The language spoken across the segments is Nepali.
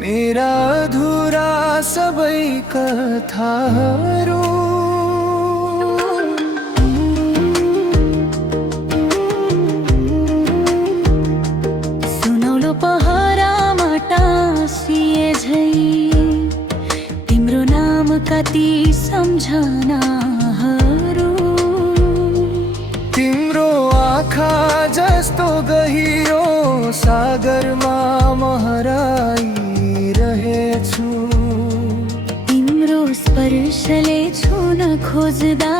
मेरा अधूरा सबै कथाहरू सुनौलो पहरामा टाँसिए झै तिम्रो नामका ती सम्झनाहरू। तिम्रो आँखा जस्तो गहिरो सागरमा महराइरहेछु। तिम्रो स्पर्शले छुन खोज्दा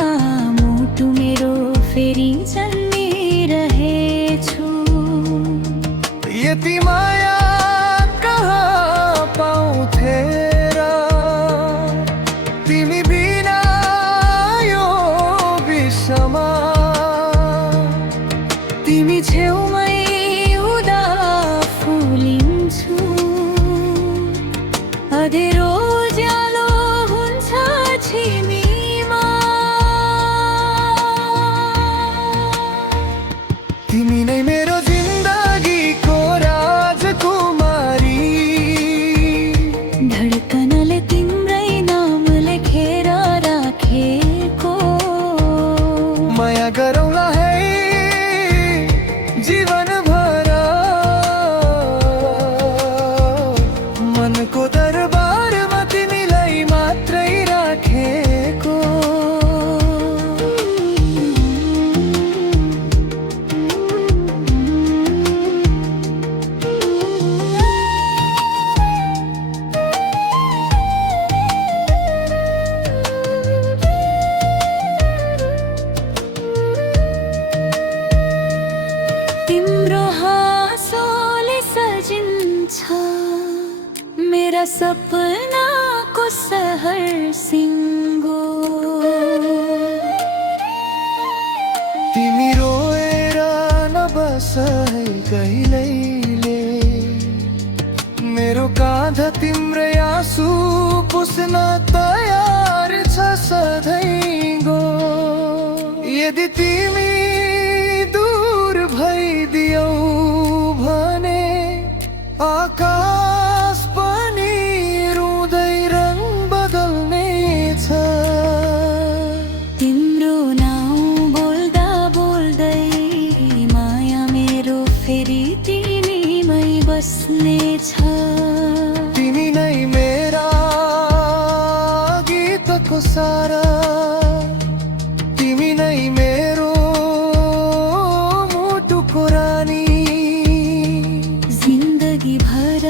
मुटु मेरो फेरि जन्मिरहेछु। यति माया कहाँ पाउँथे र तिमी बिना यो विश्वमा। तिमी छेउमै हुँदा फुलिन्छु, अँध्यारो उज्यालो हुन्छ छिमीमा। तिमी नै मेरो जिन्दगीको राजकुमारी। धडकनले तिम्रै नाम लेखेर राखेको। माया गरौँला है जीवनभर, मनको दरबारमा तिमीलाई मात्रै राखेको। तिम्रो हाँसोले सजिन्छ मेरा सपनाको सहर सिङ्गो। तिमी रोएर नबस है कहिल्यै, मेरो काँध तिम्रै आँसु पुस्न तयार छ सधैँको। यदि तिमी दूर भइदियौ भने आकाश पनि रुँदै रङ बदल्नेछ। तिम्रो नाउँ बोल्दा बोल्दै माया मेरो फेरि तिमीमै बस्नेछ। तिमी नै मेरा गीतको सारा, तिमी नै मेरो मुटुको रानी। जिन्दगी भर